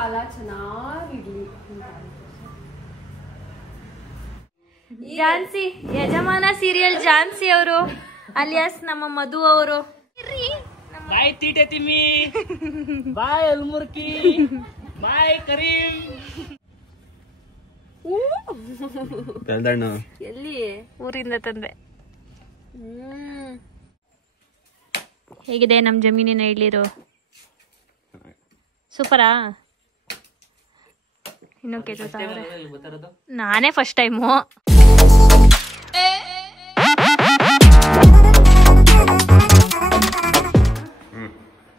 ಕಾಲ ಚೆನ್ನಾಗಿರ್ಲಿ. ಝಾನ್ಸಿ ಯಜಮಾನ ಸೀರಿಯಲ್ ಝಾನ್ಸಿ ಅವರು ಅಲಿಯಾಸ್ ನಮ್ಮ ಮಧು ಅವರು. ಬಾಯ್ ತೀಟೆ ತಿಮ್ಮಿ, ಬಾಯ್ ಅಲ್ಮುರ್ಕಿ, ಬಾಯ್ ಕರೀಂ. ಎಲ್ಲಿ ಊರಿಂದ ತಂದೆ. ಹೇಗಿದೆ ನಮ್ ಜಮೀನಿನ ಇಡ್ಲಿರು? ಸೂಪರಾ? ಇನ್ನು ನಾನೇ first time.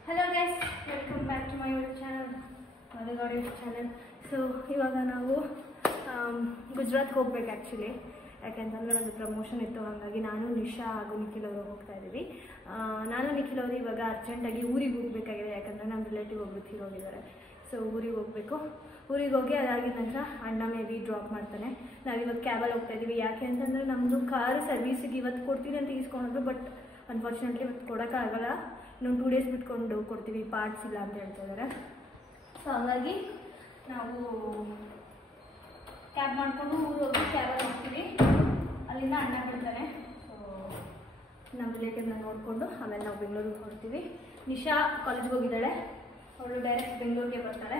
Hello guys, welcome back to my YouTube channel, Madhugowda channel. So ಇವಾಗ ನಾವು ಗುಜರಾತ್ ಹೋಗ್ಬೇಕು ಆ್ಯಕ್ಚುಲಿ. ಯಾಕೆಂತಂದರೆ ಒಂದು ಪ್ರಮೋಷನ್ ಇತ್ತು, ಹಾಗಾಗಿ ನಾನು ನಿಶಾ ಹಾಗೂ ನಿಖಿಲ್ ಅವರು ಹೋಗ್ತಾ ಇದ್ದೀವಿ. ನಾನು ನಿಖಿಲ್ ಅವರು ಇವಾಗ ಅರ್ಜೆಂಟಾಗಿ ಊರಿಗೆ ಹೋಗಬೇಕಾಗಿದೆ, ಯಾಕಂದರೆ ನಮ್ಮ ರಿಲೇಟಿವ್ ಒಬ್ಬರು ತೀರೋಗಿದ್ದಾರೆ. ಸೊ ಊರಿಗೆ ಹೋಗಬೇಕು. ಊರಿಗೆ ಹೋಗಿ ಅದಾಗಿದ ನಂತರ ಅಣ್ಣ ಮೇ ಬಿ ಡ್ರಾಪ್ ಮಾಡ್ತಾನೆ. ನಾವಿವಾಗ ಕ್ಯಾಬಲ್ಲಿ ಹೋಗ್ತಾ ಇದ್ದೀವಿ. ಯಾಕೆ ಅಂತಂದರೆ ನಮ್ಮದು ಕಾರು ಸರ್ವೀಸಿಗೆ ಇವತ್ತು ಕೊಡ್ತೀನಿ ಅಂತ ಈಸ್ಕೊಂಡ್ರು, ಬಟ್ ಅನ್ಫಾರ್ಚುನೇಟ್ಲಿ ಇವತ್ತು ಕೊಡೋಕ್ಕಾಗಲ್ಲ. ಇನ್ನೊಂದು 2 ಡೇಸ್ ಬಿಟ್ಕೊಂಡು ಕೊಡ್ತೀವಿ, ಪಾರ್ಟ್ಸ್ ಇಲ್ಲ ಅಂತ ಹೇಳ್ತಾ ಇದ್ದಾರೆ. ಸೊ ಹಾಗಾಗಿ ನಾವು ಕ್ಯಾಬ್ ಮಾಡಿಕೊಂಡು ಊರಿಗೆ ಹೋಗಿ ಕ್ಯಾಬಲ್ಲಿ ಹೋಗ್ತೀವಿ. ಅಲ್ಲಿಂದ ಅಣ್ಣ ಬಿಡ್ತಾನೆ. ಸೊ ನಮ್ಮ ರಿಲೇಟಿವ್ನ ನೋಡಿಕೊಂಡು ಆಮೇಲೆ ನಾವು ಬೆಂಗಳೂರಿಗೆ ಹೊರಡ್ತೀವಿ. ನಿಶಾ ಕಾಲೇಜ್ಗೆ ಹೋಗಿದ್ದಾಳೆ, ಅವಳು ಡೈರೆಕ್ಟ್ ಬೆಂಗಳೂರಿಗೆ ಬರ್ತಾರೆ.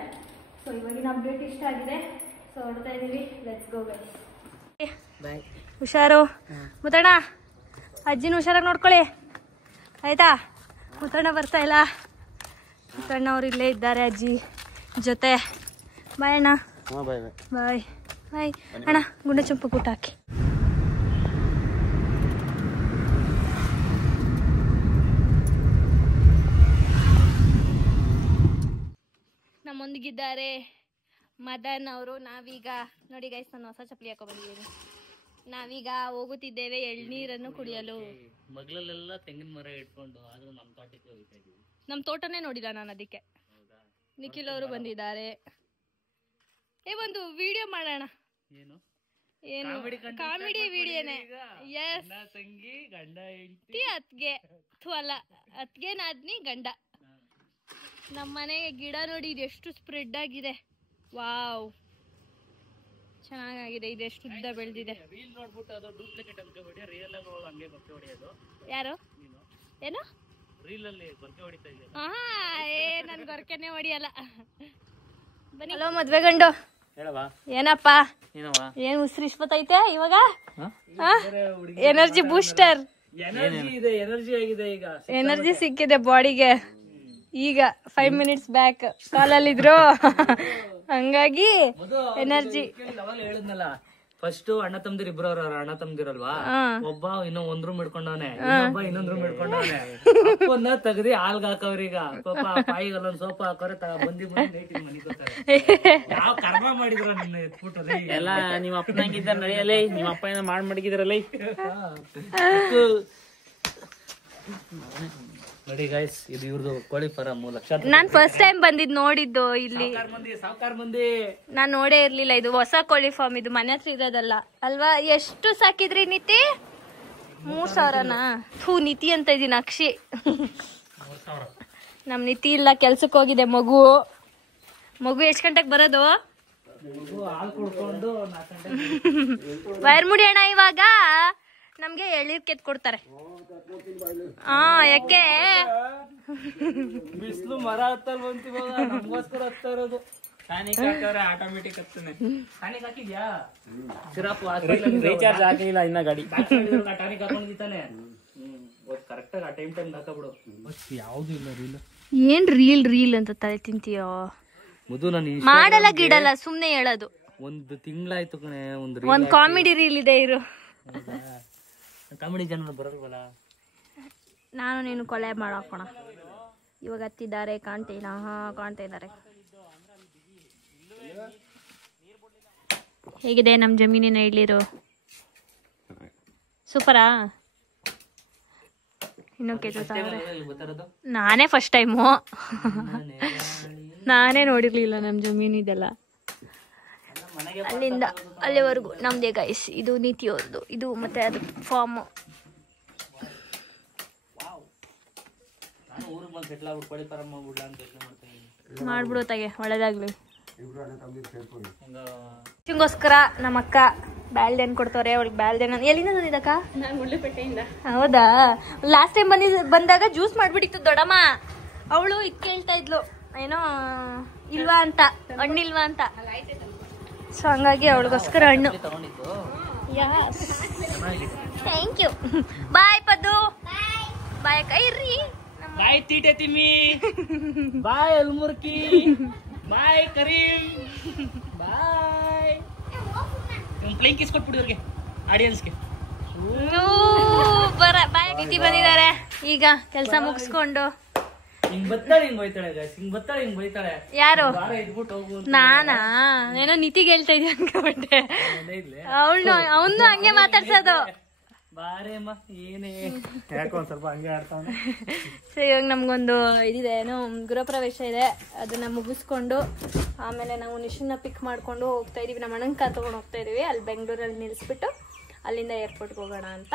ಸೊ ಇವಾಗಿನ ಅಪ್ಡೇಟ್ ಇಷ್ಟ ಆಗಿದೆ. ಸೊ ಹೊರಡ್ತಾ ಇದ್ದೀವಿ. Let's go guys. ಹುಷಾರು ಮುತ್ತಣ್ಣ, ಅಜ್ಜಿನ ಹುಷಾರಾಗಿ ನೋಡ್ಕೊಳ್ಳಿ ಆಯ್ತಾ? ಮುತ್ತಣ್ಣ ಬರ್ತಾ ಇಲ್ಲ, ಮುತ್ತಣ್ಣ ಅವ್ರು ಇಲ್ಲೇ ಇದ್ದಾರೆ ಅಜ್ಜಿ ಜೊತೆ. ಬಾಯ್ ಅಣ್ಣ. ಬಾಯ್ ಬಾಯ್ ಅಣ್ಣ. ಗುಂಡೆ ಚಂಪು ಕೂಟ ಹಾಕಿ. ನಮ್ಮೊಂದಿಗಿದ್ದಾರೆ ಮದನ್ ಅವರು. ನಾವೀಗ ನೋಡಿ ಗೈಸ್, ನಾನು ಹೊಸ ಚಪ್ಪಲಿ ಹಾಕೋ ಬಂದಿದ್ದೀನಿ. ನಾವೀಗ ಹೋಗುತ್ತಿದ್ದೇವೆ ಎಳ್ನೀರನ್ನು ಕುಡಿಯಲು. ಮಗ್ಲಲ್ಲೆಲ್ಲ ತೆಂಗಿನ ಮರ ಇಟ್ಕೊಂಡು, ಆದ್ರೂ ನಮ್ಮ ತೋಟಕ್ಕೆ ಹೋಗ್ತಾ ಇದೀವಿ. ನಮ್ಮ ತೋಟನೇ ನೋಡಿಲ್ಲ ನಾನು, ಅದಕ್ಕೆ. ನಿಖಿಲ್ ಅವರು ಬಂದಿದ್ದಾರೆ. ಒಂದು ವಿಡಿಯೋ ಮಾಡೋಣ. ಏನು ಕಾಮಿಡಿ ವಿಡಿಯೋನೇ. ಎಸ್, ತಂಗಿ ಗಂಡ ಹೆಂಡತಿ ಅತ್ಗೆ ಅಲ್ಲ, ಅತ್ಗೆ ನಾದ್ನಿ ಗಂಡ. ನಮ್ಮ ಮನೆಗೆ ಗಿಡ ನೋಡಿ, ಇದೆಷ್ಟು ಸ್ಪ್ರೆಡ್ ಆಗಿದೆ. ವಾವ್, ಚೆನ್ನಾಗಿದೆ. ಇದೆಷ್ಟು ಉದ್ದ ಬೆಳೆದಿದೆ. ರೀಲ್ ನೋಡ್ಬಿಟ್ಟು ಅದು ಡೂಪ್ಲಿಕೇಟ್ ಅನ್ಕೋಬೇಡಿ, ರಿಯಲ್ ಆಗಿ ಹಂಗೆ ಗೊತ್ತೆ ಹೊಡೆಯೋದು. ಯಾರು? ಏನು ರೀಲ್ ಅಲ್ಲಿ ಗೊತ್ತೆ ಹೊಡಿತಾ ಇದ್ದೀವಿ? ನನ್ ಗೊರಕೆನೆ ಹೊಡಿಯಲ್ಲ. ಹಲೋ ಮದ್ವೆ ಗಂಡು, ಹೇಳವಾ? ಏನಪ್ಪ ಏನ್ ಉಸಿರಿಸ್ಬತ್ತೈತೆ ಇವಾಗ? Energy booster. ಎನರ್ಜಿ ಆಗಿದೆ ಈಗ, ಎನರ್ಜಿ ಸಿಕ್ಕಿದೆ ಬಾಡಿಗೆ. ಈಗ 5 ಮಿನಿಟ್ಸ್ ಬ್ಯಾಕ್ ಕಾಲಲ್ಲಿದ್ರು, ಹಂಗಾಗಿ ಎನರ್ಜಿ. ಹೇಳಿದ್ನಲ್ಲ, ಫಸ್ಟ್ ಅಣ್ಣ ತಮ್ದಿರ್ ಇಬ್ರು ಅಣ್ಣ ತಮ್ದಿರಲ್ವಾ, ಒಬ್ಬ ಒಂದ್ ರೂಮ್ ಇಟ್ಕೊಂಡವನೆ, ಒಬ್ಬ ಇನ್ನೊಂದ್ ರೂಮ್ ಇಟ್ಕೊಂಡವನೆ. ಒಂದ ತೆಗ್ದಿ ಹಾಲ್ಗ ಹಾಕವ್ರೀಗ. ಪಾಪ ಪಾಯಿಗಲ್ಲ ಒಂದ್ ಸೋಪ ಹಾಕೋರೆ ಬಂದಿ ಯಾವ ಕರ್ಮ ಮಾಡಿದ್ರ ನಿನ್ನ ಎತ್ಬಿಟ್ಟದೆ ಎಲ್ಲ. ನಿಮ್ಮ ಅಪ್ಪನಂಗಿದ್ದ ನಡೆಯಲೇ, ನಿಮ್ಮ ಅಪ್ಪ ಏನೋ ಮಡಗಿದ್ರಲ್ಲ. ನೋಡಿ ಗೈಸ್, ಇದು ಇವ್ರದ್ದು ಕೋಳಿ ಫಾರಂ. ನಾನ್ ಫಸ್ಟ್ ಟೈಮ್ ಬಂದಿದ್ ನೋಡಿದ್ದು ಇಲ್ಲಿ. ಸಾವ್ಕಾರ್ ಮಂದಿ ನಾನ್ ನೋಡೇ ಇರ್ಲಿಲ್ಲ. ಇದು ಹೊಸ ಕೋಳಿ ಫಾರ್ಮ್, ಇದು ಮನೆ ಹತ್ರ ಇರೋದಲ್ಲ ಅಲ್ವಾ? ಎಷ್ಟು ಸಾಕಿದ್ರಿ ನಿತಿ? 3,000ನಾ? ನಿತಿ ಅಂತ ಇದೀನಿ, ಅಕ್ಷಿ. ನಮ್ ನಿತಿ ಇಲ್ಲ, ಕೆಲ್ಸಕ್ಕೆ ಹೋಗಿದೆ. ಮಗು ಎಷ್ಟ್ ಗಂಟೆಗೆ ಬರೋದು? ವೈರ್ ಮುಡಿ ಅಣ್ಣ. ಇವಾಗ ನಮ್ಗೆ ಎಳ್ನೀರ್ ಕೆತ್ ಕೊಡ್ತಾರೆ. ಯಾಕೆ? ಬಿಸಿಲು ಮರ ಹತ್ತಲ್ ಬಂತೀವಾಗ ನಮ್ಗೋಸ್ಕರ ಹತ್ತಾ ಇರೋದು. ಟಾನಿಕ್ ಹಾಕವ್ರೆ, ಆಟೋಮೆಟಿಕ್ ಹತ್ತಾನೆ. ಟಾನಿಕ್ ಹಾಕಿದ್ಯಾ? ಸಿರಪ್ ರೀಚಾರ್ಜ್ ಆಗಿಲ್ಲ ಇನ್ನ ಗಾಡಿ. ಟಾನಿಕ್ ಹಾಕೊಂಡಿದ್ದಾನೆ. ಕರೆಕ್ಟ್ ಆಗಿ ಆ ಟೈಮ್ ಹಾಕಬಿಡು. ಯಾವ್ದು ಇಲ್ಲ ರೀಲ್. ಏನ್ ರೀಲ್ ಅಂತ ತಲೆ ತಿಂತೀಯೋ? ಮಾಡಲ್ಲ ಗಿಡಲ್ಲ ಸುಮ್ನೆ ಹೇಳೋದು. ಒಂದು ತಿಂಗಳಾಯ್ತು ಕಣೆ ಒಂದು ಕಾಮಿಡಿ ರೀಲ್ ಇದೆ ಇರು. ಕಾಮಿಡಿ ಜನ ಬರಲ್ವಲ್ಲ. ನಾನು ನೀನು ಕೊಲೆ ಮಾಡೋಕೋಣ. ಇವಾಗ ಹತ್ತಿದ್ದಾರೆ ಕಾಣ್ತಿಲ್ಲ. ಹಾ ಕಾಣ್ತಾ ಇದ್ದಾರೆ. ಹೇಗಿದೆ ನಮ್ಮ ಜಮೀನಿನ ಇಳ್ಳಿರು? ಸೂಪರಾ? ಇನ್ನೂ ನಾನೇ ಫಸ್ಟ್ ಟೈಮು. ನಾನೇ ನೋಡಿರ್ಲಿಲ್ಲ ನಮ್ಮ ಜಮೀನು ಇದೆಲ್ಲ. ಅಲ್ಲಿಂದ ಅಲ್ಲಿವರೆಗೂ ನಮ್ದೇ ಗೈಸ್. ಇದು ನೀತಿಯವ್ರದ್ದು ಇದು, ಮತ್ತೆ ಅದು ಫಾರ್ಮು. ಮಾಡ್ಬಿಡು ತಗೆ, ಒಳ್ಳೇದಾಗ್ಲಿ. ಚಿಂಗೋಸ್ಕರ ನಮ್ಮ ಅಕ್ಕ ಬ್ಯಾಲ್ದೇನ್ ಕೊಡ್ತವ್ರೆ. ಅವಳಿಗೆ ಬ್ಯಾಲ್ದೇನ ಎಲ್ಲಿಂದ ತಂದಿದ್ದಕ್ಕ? ನಾನು ಮುಳ್ಳುಪೇಟೆಯಿಂದ. ಹೌದಾ? ಲಾಸ್ಟ್ ಟೈಮ್ ಬಂದಾಗ ಜ್ಯೂಸ್ ಮಾಡ್ಬಿಟ್ಟಿತ್ತು ದೊಡ್ಡಮ್ಮ. ಅವಳು ಇದ್ ಕೇಳ್ತಾ ಇದ್ಲು ಏನೋ ಇಲ್ವಾ ಅಂತ, ಹಣ್ಣಿಲ್ವಾ ಅಂತ. ಸೊ ಹಂಗಾಗಿ ಅವಳಿಗೋಸ್ಕರ ಹಣ್ಣು. Thank you. Bye Paddu. Bye ಅಕ್ಕ. ಇರ್ರಿ. ಬಾಯ್ ತೀಟೆ ತಿಮ್ಮಿ. ಬಾಯ್ ಅಲ್ಮುರ್ಕಿ. Bye Kareem. Bye. Plane kiss ಕೊಟ್ಬಿಡಿ ಅವ್ರಿಗೆ, ಆಡಿಯನ್ಸ್ಗೆ. ಬಾಯ್ ಗಿಟ್ಟಿ ಬಂದಿದ್ದಾರೆ. ಈಗ ಕೆಲಸ ಮುಗಿಸ್ಕೊಂಡು ಹಿಂಗ್ ಬತ್ತಾಳೆ, ಹಿಂಗ್ ಬೈತಾಳೆ, ಹಿಂಗ್ ಬತ್ತಾಳೆ, ಹಿಂಗ್ ಬೈತಾಳೆ. ಯಾರು? ಇದ್ಬಿಟ್ಟು ಹೋಗು. ನಾನಾ? ಏನೋ ನಿತಿಗೆ ಹೇಳ್ತಾ ಇದೀಯ ಅನ್ಕೊಂಡೆ. ಅವನು ಹಂಗೆ ಮಾತಾಡ್ಸೋದು. ಬಾರೇಮ್ಮ ಏನೇ ಯಾಕೋ ಒಂದ್ ಸ್ವಲ್ಪ ಹಂಗೆ ಆಡ್ತಾವ. ಸೊ ಇವಾಗ ನಮ್ಗೊಂದು ಇದಿದೆ, ಏನೋ ಗೃಹ ಪ್ರವೇಶ ಇದೆ. ಅದನ್ನ ಮುಗಿಸ್ಕೊಂಡು ಆಮೇಲೆ ನಾವು ನಿಶನ್ನ ಪಿಕ್ ಮಾಡ್ಕೊಂಡು ಹೋಗ್ತಾ ಇದೀವಿ. ನಮ್ಮ ಅಣ್ಣನ ಕಾರ್ ತಗೊಂಡು ಹೋಗ್ತಾ ಇದೀವಿ. ಅಲ್ಲಿ ಬೆಂಗಳೂರಲ್ಲಿ ನಿಲ್ಲಿಸ್ಬಿಟ್ಟು ಅಲ್ಲಿಂದ ಏರ್ಪೋರ್ಟ್ಗೆ ಹೋಗೋಣ ಅಂತ.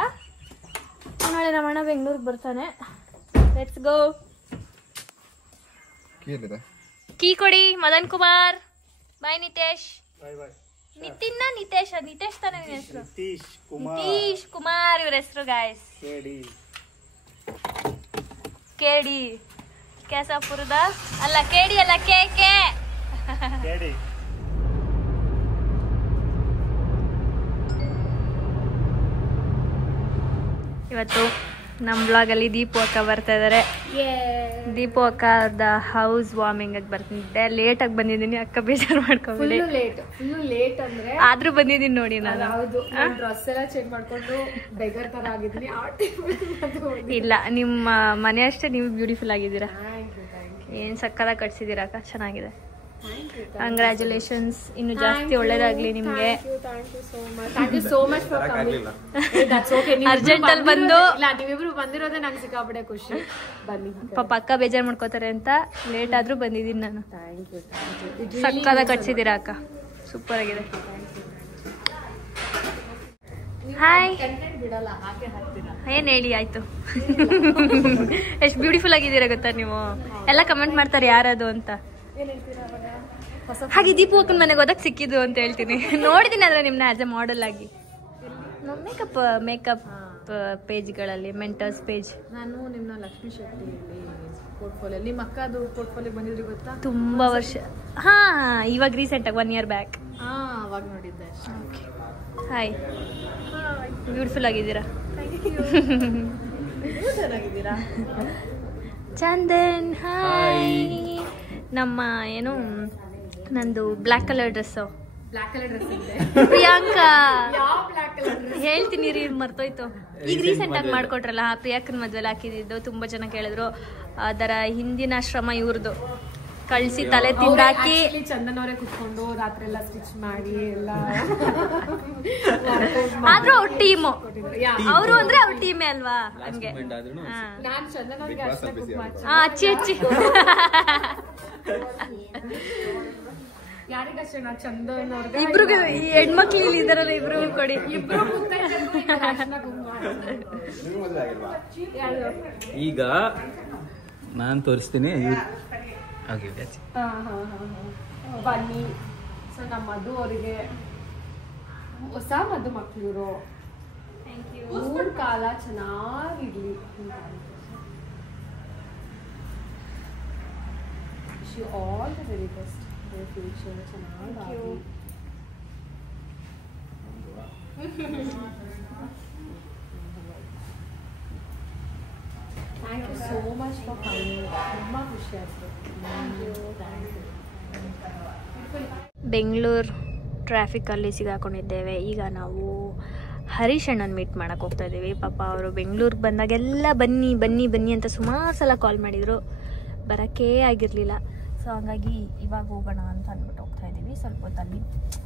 ನಾಳೆ ನಮ್ಮ ಅಣ್ಣ ಬೆಂಗಳೂರಿಗೆ ಬರ್ತಾನೆ. Let's go. ಕೀ ಕೊಡಿ ಮದನ್ ಕುಮಾರ್. ಬಾಯ್ ನಿತೇಶ್. ನಿತಿನ್ ನಿತೇಶ್? ನಿತೇಶ್ ತಾನೇ ನಿನ್ನ ಹೆಸರು? ನಿತೀಶ್ ಕುಮಾರ್ ಇವ್ರ ಹೆಸರು ಗಾಯ್ಸ್. ಕೇಡಿ ಕೇಸಾಪುರದ ಅಲ್ಲ, ಕೇಡಿ ಅಲ್ಲ, ಕೆ ಕೆ. ಇವತ್ತು ನಮ್ಮ ಬ್ಲಾಗಲ್ಲಿ ದೀಪು ಅಕ್ಕ ಬರ್ತಾ ಇದಾರೆ. ದೀಪು ಅಕ್ಕ ಅವ್ರದ ಹೌಸ್ ವಾರ್ಮಿಂಗ್ ಆಗಿ ಬರ್ತಿದ್ದೆ. ಲೇಟ್ ಆಗಿ ಬಂದಿದ್ದೀನಿ, ಅಕ್ಕ ಬೇಜಾರು ಮಾಡ್ಕೊಂಡ್ಬಿಡಿ. ಲೇಟ್ ಅಂದ್ರೆ ಆದ್ರೂ ಬಂದಿದ್ದೀನಿ ನೋಡಿ ನಾನು. ಹೌದು, ಡ್ರೆಸ್ ಎಲ್ಲ ಚೇಂಜ್ ಮಾಡ್ಕೊಂಡು ಬೆಗರ್ ತರ ಆಗಿದ್ದೀನಿ. ಇಲ್ಲ, ನಿಮ್ಮ ಮನೆ ಅಷ್ಟೇ ನೀವು ಬ್ಯೂಟಿಫುಲ್ ಆಗಿದ್ದೀರಾ. ಏನ್ ಸಕ್ಕದಾಗ ಕಟ್ಸಿದೀರಾ ಅಕ್ಕ, ಚೆನ್ನಾಗಿದೆ. ಕಂಗ್ರ್ಯಾಚುಲೇಷನ್ಸ್. ಇನ್ನು ಜಾಸ್ತಿ ಒಳ್ಳೇದಾಗ್ಲಿ ನಿಮ್ಗೆ. ಅರ್ಜೆಂಟ್ ಅಲ್ಲಿ ಬಂದು ನೀವಿಬ್ರು ಬಂದಿರೋದೇ ನಂಗೆ ಸಿಕ್ಕಾಪಡೆ ಖುಷಿ. ಬನ್ನಿ ಪಾಪ ಅಕ್ಕ ಬೇಜಾರ್ ಮಾಡ್ಕೋತಾರೆ ಅಂತ ಲೇಟ್ ಆದ್ರೂ ಬಂದಿದ್ದೀನಿ ನಾನು. ಸಕ್ಕದಾಗ ಕಟ್ಸಿದೀರಾ ಅಕ್ಕ, ಸೂಪರ್ ಆಗಿದೆ. ಹಾಯ್. ಏನ್ ಹೇಳಿ ಆಯ್ತು. ಎಷ್ಟು ಬ್ಯೂಟಿಫುಲ್ ಆಗಿದ್ದೀರಾ ಗೊತ್ತಾ ನೀವು. ಎಲ್ಲ ಕಮೆಂಟ್ ಮಾಡ್ತಾರೆ ಯಾರದು ಅಂತ. ಹಾಗೆ ದೀಪು ಅಕ್ಕನ ಮನೆಗೆ ಹೋದಾಗ ಸಿಕ್ಕಿದ್ದು ಅಂತ ಹೇಳ್ತೀನಿ. ನೋಡಿದ್ದೀನಿ ಆದ್ರೆ ನಿಮ್ನ ಆಸ್ ಎ ಮಾಡೆಲ್ ಆಗಿ ಮೇಕಪ್ ಪೇಜ್ಗಳಲ್ಲಿ, ಮೆಂಟರ್ಸ್ ಪೇಜ್. ನಾನು ನಿಮ್ನ ಲಕ್ಷ್ಮೀ ಶೆಟ್ಟಿ ಪೋರ್ಟ್ಫೋಲಿಯೋ, ನಿಮ್ಮ ಅಕ್ಕದು ಪೋರ್ಟ್ಫೋಲಿಯೋ ಬಂದಿದ್ರಿ ಗೊತ್ತಾ? ತುಂಬಾ ವರ್ಷ. ಹಾ, ಇವಾಗ ರೀಸೆಂಟ್ ಆಗಿ 1 year ಬ್ಯಾಕ್. ಅವಾಗ ನೋಡಿದ್ದೆ. ಹಾಯ್, ಬ್ಯೂಟಿಫುಲ್ ಆಗಿದ್ದೀರಾ. ಚೆನ್ನಾಗಿದ್ದೀರಾ ಚಂದನ್. ಹಾಯ್. ನಮ್ಮ ಏನು ನಂದು black colour dress. Black colour dress ಇದೆ ಪ್ರಿಯಾಂಕಾ. ಯಾವ ಬ್ಲ್ಯಾಕ್ ಕಲರ್ ಡ್ರೆಸ್? ಹೇಳ್ತೀನಿ ರೀ, ಮರ್ತೋಯ್ತು. ಈಗ ರೀಸೆಂಟ್ ಆಗಿ ಮಾಡ್ಕೊಟ್ರಲ್ಲ, ಪ್ರಿಯಾಂಕನ್ ಮದ್ವೆಲಿ ಹಾಕಿದ್ದು. ತುಂಬಾ ಜನ ಕೇಳಿದ್ರು. ಅದರ ಹಿಂದಿನ ಶ್ರಮ ಇವ್ರದ್ದು. ಕಳ್ಸಿ ತಲೆ ತಿಂದಾಕಿ ಚಂದನ್ ಅವರೇ ಕುತ್ಕೊಂಡು ರಾತ್ರಿ ಎಲ್ಲ ಸ್ಟಿಚ್ ಮಾಡಿ ಎಲ್ಲ. ಆದ್ರೂ ಅವ್ರ ಟೀಮು, ಅವರು ಅಂದ್ರೆ ಅವ್ರ ಟೀಮೇ ಅಲ್ವಾ. ಹಂಗೆ ನಾನು ಚಂದನ್ ಅವ್ರಿಗೆ ಅಚ್ಚಿ ಅಚ್ಚಿ ಯಾರಿಗಷ್ಟೇ ನಾ ಚಂದನ್ ಅವ್ರಿಗೆ ಇಬ್ರಿಗೆ, ಈ ಹೆಣ್ಮಕ್ಳು ಇಲ್ಲಿ ಇದಾರಲ್ಲ, ಇಬ್ರು ಕೊಡಿ. ಈಗ ನಾನ್ ತೋರಿಸ್ತೀನಿ. ಬನ್ನಿ. ಸೊ ನಮ್ಮ ಮಧು ಅವರಿಗೆ ಹೊಸ ಮಧು ಮಕ್ಕಳು 3 ಕಾಲ ಚೆನ್ನಾಗಿರ್ಲಿ. All the very best. Future ಚೆನ್ನಾಗಿ. Thank you so much for coming. ತುಂಬ ಖುಷಿ ಆಯಿತು. ಬೆಂಗಳೂರು ಟ್ರಾಫಿಕಲ್ಲಿ ಸಿಗಾಕೊಂಡಿದ್ದೇವೆ. ಈಗ ನಾವು ಹರೀಶ್ ಅಣ್ಣನ ಮೀಟ್ ಮಾಡೋಕ್ಕೆ ಹೋಗ್ತಾ ಇದ್ದೀವಿ. ಪಾಪ ಅವರು ಬೆಂಗಳೂರಿಗೆ ಬಂದಾಗೆಲ್ಲ ಬನ್ನಿ ಬನ್ನಿ ಬನ್ನಿ ಅಂತ ಸುಮಾರು ಸಲ ಕಾಲ್ ಮಾಡಿದರು, ಬರೋಕ್ಕೇ ಆಗಿರಲಿಲ್ಲ. ಸೊ ಹಂಗಾಗಿ ಇವಾಗ ಹೋಗೋಣ ಅಂತ ಅಂದ್ಬಿಟ್ಟು ಹೋಗ್ತಾ ಇದ್ದೀವಿ. ಸ್ವಲ್ಪ ಹೊತ್ತಲ್ಲಿ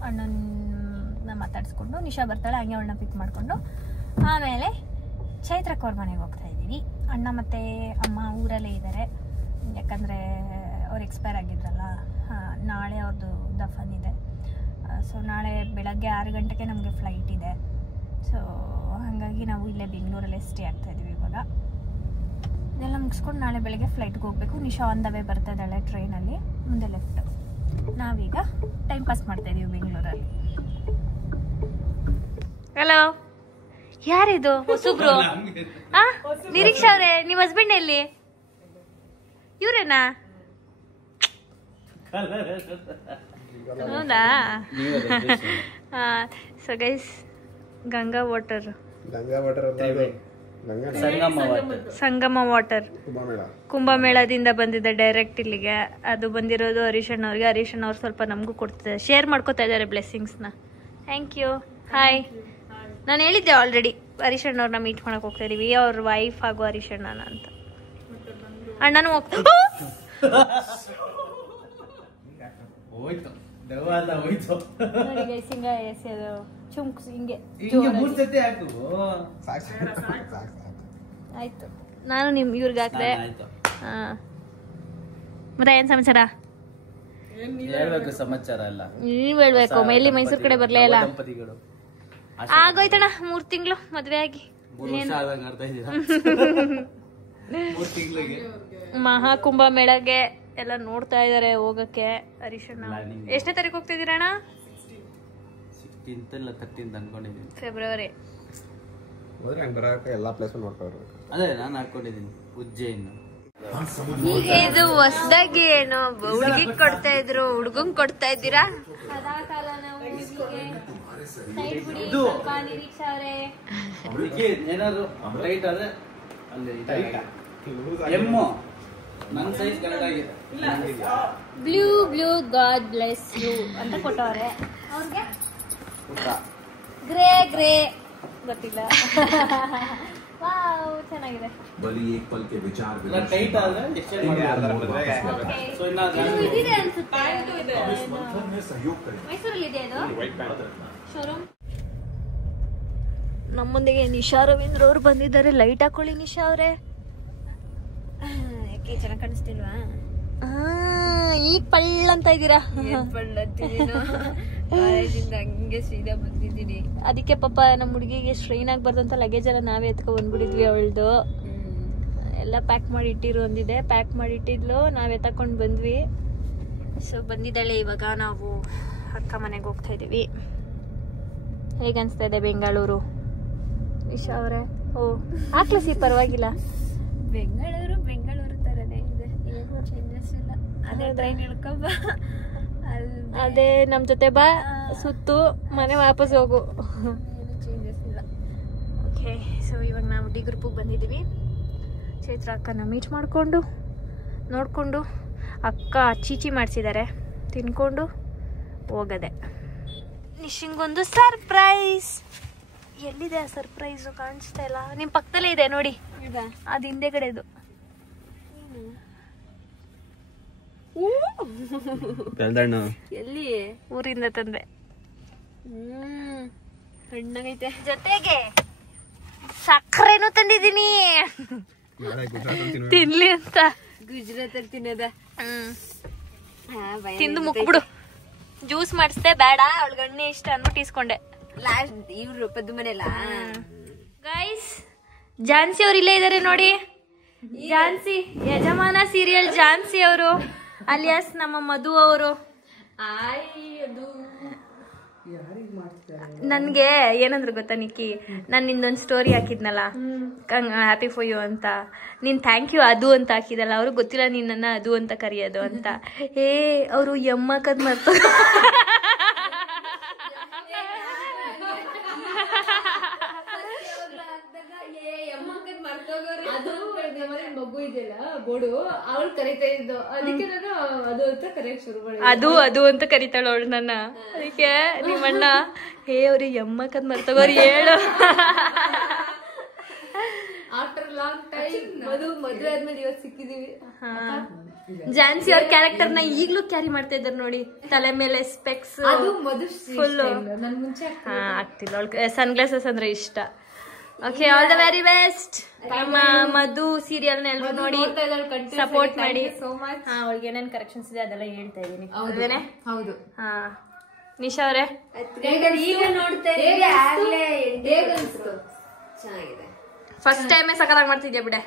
ಅಣ್ಣನ ಮಾತಾಡಿಸ್ಕೊಂಡು ನಿಶಾ ಬರ್ತಾಳೆ, ಹಂಗೆ ಅವಳನ್ನ ಪಿಕ್ ಮಾಡಿಕೊಂಡು ಆಮೇಲೆ ಚೈತ್ರಕ್ಕೆ ಅವ್ರ ಮನೆಗೆ ಹೋಗ್ತಾ ಇದ್ದೀವಿ. ಅಣ್ಣ ಮತ್ತು ಅಮ್ಮ ಊರಲ್ಲೇ ಇದ್ದಾರೆ, ಯಾಕಂದರೆ ಅವ್ರು ಎಕ್ಸ್ಪೈರ್ ಆಗಿದ್ರಲ್ಲ. ನಾಳೆ ಅವ್ರದ್ದು ದಫನ್ ಇದೆ. ಸೊ ನಾಳೆ ಬೆಳಗ್ಗೆ 6 ಗಂಟೆಗೆ ನಮಗೆ ಫ್ಲೈಟ್ ಇದೆ. ಸೊ ಹಾಗಾಗಿ ನಾವು ಇಲ್ಲೇ ಬೆಂಗಳೂರಲ್ಲೇ ಸ್ಟೇ ಆಗ್ತಾಯಿದ್ದೀವಿ. ಇವಾಗ ಇದೆಲ್ಲ ಮುಗಿಸ್ಕೊಂಡು ನಾಳೆ ಬೆಳಗ್ಗೆ ಫ್ಲೈಟ್ಗೆ ಹೋಗಬೇಕು. ನಿಶಾ ಆನ್ ದ ವೇ ಬರ್ತಾ ಇದ್ದಾಳೆ ಟ್ರೈನಲ್ಲಿ. ಮುಂದೆ ಲೆಫ್ಟ್. ನಾವೀಗ ಟೈಮ್ ಪಾಸ್ ಮಾಡ್ತಾ ಇದೀವಿ ಬೆಂಗಳೂರಲ್ಲಿ. ಹಲೋ, ಯಾರಿದು ಹೊಸಬ್ರು? ನಿರೀಕ್ಷಾ ಅವ್ರೆ, ನಿಮ್ಮ ಹಸ್ಬೆಂಡ್ ಎಲ್ಲಿ? ಇವ್ರೇನಾ? ಹೌದಾ? ಸೊ ಗೈಸ್, ಗಂಗಾ ವಾಟರ್, ಸಂಗಮ ವಾಟರ್ ಕುಂಭಮೇಳದಿಂದ ಬಂದಿದೆ ಡೈರೆಕ್ಟ್ ಇಲ್ಲಿಗೆ. ಅದು ಬಂದಿರೋದು ಹರೀಶಣ್ಣ ಅವ್ರಿಗೆ. ಹರೀಶಣ್ಣ ಅವ್ರು ಸ್ವಲ್ಪ ನಮಗೂ ಕೊಡ್ತಿದ್ದಾರೆ, ಶೇರ್ ಮಾಡ್ಕೋತಾ ಇದ್ದಾರೆ ಬ್ಲೆಸ್ಸಿಂಗ್ಸ್ನ. Thank you. ಹಾಯ್. ನಾನು ಹೇಳಿದ್ದೆ ಆಲ್ರೆಡಿ, ಹರೀಶಣ್ಣ ಅವ್ರನ್ನ ಮೀಟ್ ಮಾಡಕ್ ಹೋಗ್ತಾ ಇದೀವಿ, ಅವ್ರ ವೈಫ್ ಹಾಗೂ ಹರೀಶಣ್ಣನ ಅಂತ. ಅಣ್ಣನೂ ಹೋಗ್ತಾ ಆಯ್ತು. ನಾನು ನಿಮ್ ಇವ್ರಿಗೆ ಹಾಕ್ದೆ. ಮತ್ತೆ ಏನ್ ಸಮಾಚಾರ? ಹೇಳ್ಬೇಕು ಸಮಾಚಾರ ಎಲ್ಲ ನೀವ್ ಹೇಳ್ಬೇಕು. ಎಲ್ಲಿ ಮೈಸೂರ್ ಕಡೆ ಬರ್ಲೇ ಇಲ್ಲ? ಆಗೋಯ್ತಣ್ಣ 3 ತಿಂಗಳು ಮದ್ವೆ ಆಗಿ. ಮಹಾಕುಂಭ ಮೇಳಗೆ ಎಲ್ಲ ನೋಡ್ತಾ ಇದಾರೆ ಹೋಗಕ್ಕೆ. ಹರೀಶಣ್ಣ ಎಷ್ಟನೇ ತಾರೀಕು ಹೋಗ್ತಿದ್ದೀರಣ್ಣ? ಫೆಬ್ರವರಿ. ಅದೇ ನಾನು ಹಾಕೊಂಡಿದ್ದೀನಿ ಉಜ್ಜಯಿನ್. ಈಗ ಇದು ಹೊಸದಾಗಿ ಏನೋ ಹುಡುಗಿಗ್ ಕೊಡ್ತಾ ಇದ್ರು, ಹುಡುಗಂಗ್ ಕೊಡ್ತಾ ಇದ್ದೀರಾ? ಸದಾ ಕಾಲ ನಾವು ಏನಾದ್ರು ರೈಟ್ ಆದ್ರೆ blue blue God bless you ಅಂತ ಕೊಟ್ಟವ್ರೆ. ಅವ್ರಿಗೆ ಗ್ರೇ ಗ್ರೇ ಗೊತ್ತಿಲ್ಲ. ವಾವ್, ಚೆನ್ನಾಗಿದೆ. ಇದಿದೆ ಅನ್ಸುತ್ತೆ, ಮೈಸೂರಲ್ಲಿ ಇದೆ ಅದು ಶೋರೂಮ್. ನಮ್ಮೊಂದಿಗೆ ನಿಶಾ ರವೀಂದ್ರ ಅವ್ರು ಬಂದಿದ್ದಾರೆ. ಲೈಟ್ ಹಾಕೊಳ್ಳಿ ನಿಶಾ ಅವ್ರೆ. ಯಾಕೆ ಚೆನ್ನಾಗಿ ಕಾಣಿಸ್ತಿಲ್ವಾ? ಈಗ ಪಳ್ಳ ಅಂತ ಇದ್ದೀರಾ? ಹಂಗೆ ಸೀದಾ ಬಂದಿದ್ದೀನಿ. ಅದಕ್ಕೆ ಪಾಪ ನಮ್ಮ ಹುಡುಗಿಗೆ ಸ್ಟ್ರೈನ್ ಆಗ್ಬಾರ್ದು ಅಂತ ಲಗೇಜ್ ಎಲ್ಲ ನಾವೇ ಎತ್ಕೊ ಬಂದ್ಬಿಟ್ಟಿದ್ವಿ. ಅವಳದು ಎಲ್ಲ ಪ್ಯಾಕ್ ಮಾಡಿ ಇಟ್ಟಿರು ಅಂದಿದೆ, ಪ್ಯಾಕ್ ಮಾಡಿ ಇಟ್ಟಿದ್ಲು, ನಾವೇ ತಕೊಂಡು ಬಂದ್ವಿ. ಸೊ ಬಂದಿದ್ದಾಳೆ. ಇವಾಗ ನಾವು ಅಕ್ಕ ಮನೆಗೆ ಹೋಗ್ತಾ ಇದೀವಿ. ಹೇಗನ್ಸ್ತಾ ಇದೆ ಬೆಂಗಳೂರು ನಿಶಾ ಅವರೇ? ಓ ಹಾಕ್ಲಸಿ, ಪರವಾಗಿಲ್ಲ. ಬೆಂಗಳೂರು ಬೆಂಗಳೂರು ತರನೇ ಇದೆ, ಏನು ಚೇಂಜಸ್ ಇಲ್ಲ. ಅದೇ ಟ್ರೈನ್ ಹಿಡ್ಕೊಂಬ, ಅದೇ ನಮ್ ಜೊತೆ ಬಾ, ಸುತ್ತು ಮನೆ ವಾಪಸ್ ಹೋಗು, ಏನು ಚೇಂಜಸ್ ಇಲ್ಲ. ಓಕೆ, ಸೊ ಇವಾಗ ನಾವು ಡಿ ಗ್ರೂಪಿಗೆ ಬಂದಿದ್ದೀವಿ. ಚೈತ್ರ ಅಕ್ಕನ ಮೀಟ್ ಮಾಡಿಕೊಂಡು ನೋಡಿಕೊಂಡು, ಅಕ್ಕ ಚೀಚಿ ಮಾಡಿಸಿದ್ದಾರೆ, ತಿನ್ಕೊಂಡು ಹೋಗದೆ. ನಿಶಿಂಗೊಂದು ಸರ್ಪ್ರೈಸ್. ಎಲ್ಲಿದೆ ಆ ಸರ್ಪ್ರೈಸು? ಕಾಣಿಸ್ತಾ ಇಲ್ಲ. ನಿಮ್ಮ ಪಕ್ಕದಲ್ಲೇ ಇದೆ ನೋಡಿ, ಅದು ಹಿಂದೆಗಡೆದು. ಎಲ್ಲಿ? ಊರಿಂದ ತಂದೆ. ಸಣ್ಣಗೈತೆ. ಜೊತೆಗೆ ಸಕ್ಕರೆನೂ ತಂದಿದ್ದೀನಿ ತಿನ್ಲಿ ಅಂತ. ಗುಜರಾತ್ ಅಲ್ಲಿ ತಿನ್ನೋದ? ತಿಂದು ಮುಕ್ಬಿಡು. ಜ್ಯೂಸ್ ಮಾಡಿಸ್ದೆ, ಬೇಡ ಅವಳಿಗೆ ಎಣ್ಣೆ ಇಷ್ಟ ಅಂದ್ಬಿಟ್ಟು ಇಸ್ಕೊಂಡೆ. ಲಾಸ್ಟ್ ಇವ್ರು ಪದ್ದು ಮನೆಯಲ್ಲ. ಗೈಸ್, ಝಾನ್ಸಿ ಅವ್ರು ಇಲ್ಲೇ ಇದಾರೆ ನೋಡಿ. ಝಾನ್ಸಿ ಯಜಮಾನ ಸೀರಿಯಲ್ ಝಾನ್ಸಿ ಅವರು, ಅಲಿಯಾಸ್ ನಮ್ಮ ಮಧು ಅವರು. ನನ್ಗೆ ಏನಂದ್ರು ಗೊತ್ತಾ ನಿಕ್ಕಿ, ನಾನು ನಿಂದೊಂದು ಸ್ಟೋರಿ ಹಾಕಿದ್ನಲ್ಲ, ಹ್ಯಾಪಿ ಫಾರ್ ಯು ಅಂತ. ನೀನ್ ಥ್ಯಾಂಕ್ ಯು ಅದು ಅಂತ ಹಾಕಿದಲ್ಲ, ಅವ್ರಿಗೆ ಗೊತ್ತಿಲ್ಲ ನಿನ್ನ ಅದು ಅಂತ ಕರೆಯೋದು ಅಂತ. ಅವರು ಎಮ್ಮಕ್ಕದ್ ಮರ್ತು ಮಗು ಇದೆಯಲ್ಲ ಬೋಡು, ಅವಳು ಕರಿತಾ ಇದ್ದು, ಅದಕ್ಕೆ ನಾನು ಅದು ಅಂತ ಕರೆಯಕ್ ಶುರು ಮಾಡಿ. ಅದು ಅಂತ ಕರಿತಾಳ ಅವಳು ನನ್ನ. ಅದಕ್ಕೆ ನಿಮ್ಮಣ್ಣ ಅವ್ರಿಗೆ ಎಮ್ಮಕ್ಕದ್ ಮರ್ತಗೋರಿ ಹೇಳು. ಆಫ್ಟರ್ ಲಾಂಗ್ ಟೈಮ್ ಮದುವೆ ಆದ್ಮೇಲೆ ಇವತ್ತು ಸಿಕ್ಕಿದೀವಿ. ಝಾನ್ಸಿ ಅವ್ರ ಕ್ಯಾರೆಕ್ಟರ್ ನ ಈಗ್ಲೂ ಕ್ಯಾರಿ ಮಾಡ್ತಾ ಇದ್ದಾರೆ ನೋಡಿ. ತಲೆ ಮೇಲೆ ಸ್ಪೆಕ್ಸ್ ಫುಲ್ ಆಗ್ತಿಲ್ಲ. ಅವಳಿಗೆ ಸನ್ ಗ್ಲಾಸಸ್ ಅಂದ್ರೆ ಇಷ್ಟ. Okay, all the very best. ನಮ್ಮ ಮಧು ಸೀರಿಯಲ್ ನ ಎಲ್ಲರೂ ನೋಡಿ ಸಪೋರ್ಟ್ ಮಾಡಿ. ಅವಳಿಗೆ ಏನೇನ್ ಕರೆಕ್ಷನ್ಸ್ ಇದೆ ಅದೆಲ್ಲ ಹೇಳ್ತಾ ಇದೀನಿ. ಹೌದು. ನಿಶಾ ಅವರೇ, ಫಸ್ಟ್ ಟೈಮೇ ಸಕಲಾಗಿ ಮಾಡ್ತಿದ್ಯಾ ಬಿಡೆ.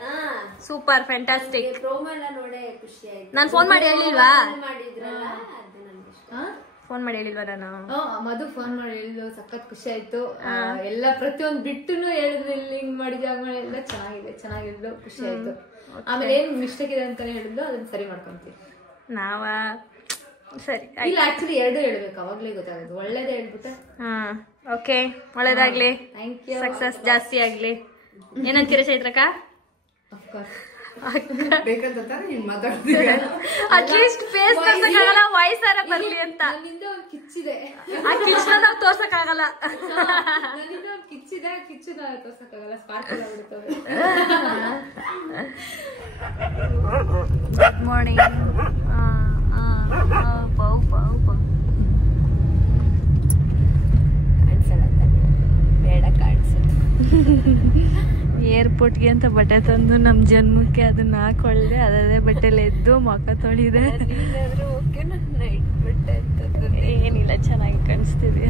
Super, fantastic. ನಾನು ಫೋನ್ ಮಾಡಿ ಹೇಳಿಲ್ವಾ? ಫೋನ್ ಮಾಡಿ ಹೇಳಿಲ್ವಾ ನಾನು? ಮಧು ಫೋನ್ ಮಾಡಿ ಹೇಳಿದ್ರು, ಸಖತ್ ಖುಷಿ ಆಯ್ತು. ಎಲ್ಲ ಪ್ರತಿಯೊಂದು ಬಿಟ್ಟುನು ಹೇಳಿದ್ರು, ಇಲ್ಲಿ ಹಿಂಗ್ ಮಾಡಿದ ಎಲ್ಲ ಚೆನ್ನಾಗಿದ್ದು ಖುಷಿ ಆಯ್ತು. ಆಮೇಲೆ ಏನ್ ಮಿಸ್ಟೇಕ್ ಇದೆ ಅಂತಾನೆ ಹೇಳಿದ್ರು, ಅದನ್ನ ಸರಿ ಮಾಡ್ಕೊಂತೀವಿ. ಸರಿ ಇಲ್ಲ, ಆಕ್ಚುಲಿ 2 ಹೇಳ್ಬೇಕು, ಅವಾಗ್ಲೇ ಗೊತ್ತಾಗೋದು. ಒಳ್ಳೇದೇ ಹೇಳ್ಬಿಟ್ಟೆ. ಓಕೆ, ಒಳ್ಳೇದಾಗ್ಲಿ, ಥ್ಯಾಂಕ್ ಯು. ಸಕ್ಸಸ್ ಜಾಸ್ತಿ ಆಗ್ಲಿ. ಏನಂತೀರ ಚೈತ್ರಕ್ಕ? ಅಟ್ಲೀಸ್ಟ್ ಫೇಸ್ ತೋರ್ಸಕ್ಕಾಗಲ್ಲ, ವಾಯ್ಸಾರ ಬರ್ಲಿ ಅಂತ. ನನ್ನಿಂದ ಒಂದು ಕಿಚ್ಚಿದೆ, ಆ ಕಿಚ್ಚನ್ನ ನಾವು ತೋರ್ಸಕ್ಕಾಗಲ್ಲ. ನನ್ನಿಂದ ಒಂದು ಕಿಚ್ಚಿದೆ, ಕಿಚ್ಚನ್ನ ತೋರ್ಸಕ್ಕಾಗಲ್ಲ, ಸ್ಪಾರ್ಕಲ್ ಆಗ್ಬಿಡ್ತವೆ. Good morning. ಬೇಡ ಕಾಣಿಸುತ್ತೆ. ಏರ್ಪೋರ್ಟ್ಗೆ ಅಂತ ಬಟ್ಟೆ ತಂದು ನಮ್ಮ ಜನ್ಮಕ್ಕೆ ಅದನ್ನ ಹಾಕೊಳ್ಳೆ, ಅದೇ ಬಟ್ಟೆಲ್ಲ ಎದ್ದು ಮುಖ ತೊಳಿದೆ. ಏನಿಲ್ಲ, ಚೆನ್ನಾಗಿ ಕಾಣಿಸ್ತಿದ್ವಿ.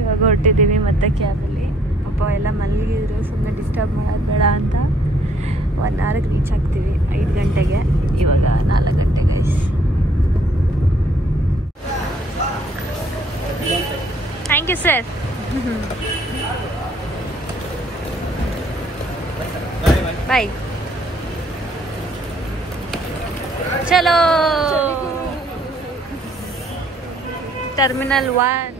ಇವಾಗ ಹೊರಟಿದ್ದೀವಿ ಮತ್ತೆ ಕ್ಯಾಬಲ್ಲಿ. ಪಾಪ ಎಲ್ಲ ಮಲಗಿದ್ರು, ಸುಮ್ಮನೆ ಡಿಸ್ಟರ್ಬ್ ಮಾಡೋದು ಬೇಡ ಅಂತ 1 ಅವರ್ಗೆ ರೀಚ್ ಆಗ್ತೀವಿ. 5 ಗಂಟೆಗೆ, ಇವಾಗ 4 ಗಂಟೆ guys. Thank you sir. Bye. ಚಲೋ. ಟರ್ಮಿನಲ್ 1.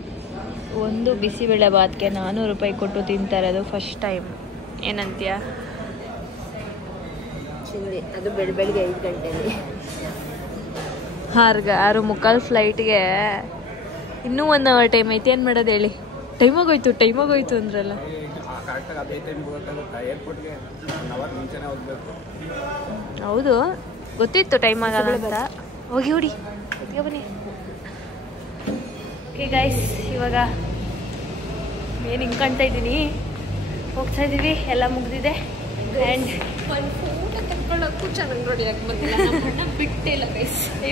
ಒಂದು ಬಿಸಿಬೇಳೆ ಬಾತ್ಗೆ 400 ರೂಪಾಯಿ ಕೊಟ್ಟು ತಿಂತಾರೆ, ಅದು ಫಸ್ಟ್ ಟೈಮ್. ಏನಂತೀಯ? ಅದು ಬೆಳಗ್ಗೆ 5 ಗಂಟೆಗೆ 6:45 ಫ್ಲೈಟ್ಗೆ ಇನ್ನೂ 1 ಅವರ್ ಟೈಮ್ ಐತಿ. ಏನು ಮಾಡೋದು ಹೇಳಿ? ಟೈಮ್ ಆಗೋಯ್ತು ಅಂದ್ರಲ್ಲ. ಹೌದು, ಗೊತ್ತಿತ್ತು ಟೈಮ್ ಆಗಲ್ಲ ಅಂತ. ಹೋಗಿ ಹೊಡಿ, ಬನ್ನಿ. ಓಕೆ ಗೈಸ್, ಇವಾಗ ಏನು ಹಿಂಗೆ ಕಾಣ್ತಾ ಇದ್ದೀನಿ, ಹೋಗ್ತಾ ಇದ್ದೀವಿ. ಎಲ್ಲ ಮುಗ್ದಿದೆ. ಆ್ಯಂಡ್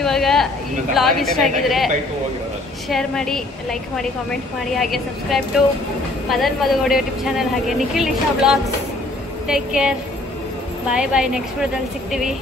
ಇವಾಗ ಈ ಬ್ಲಾಗ್ ಇಷ್ಟ ಆಗಿದ್ರೆ ಶೇರ್ ಮಾಡಿ, ಲೈಕ್ ಮಾಡಿ, ಕಾಮೆಂಟ್ ಮಾಡಿ, ಹಾಗೆ subscribe to Madan YouTube channel, ಹಾಗೆ Nikhil Nisha blogs. Take care, bye. Next ವಿಡಿಯೋದಲ್ಲಿ ಸಿಗ್ತೀವಿ.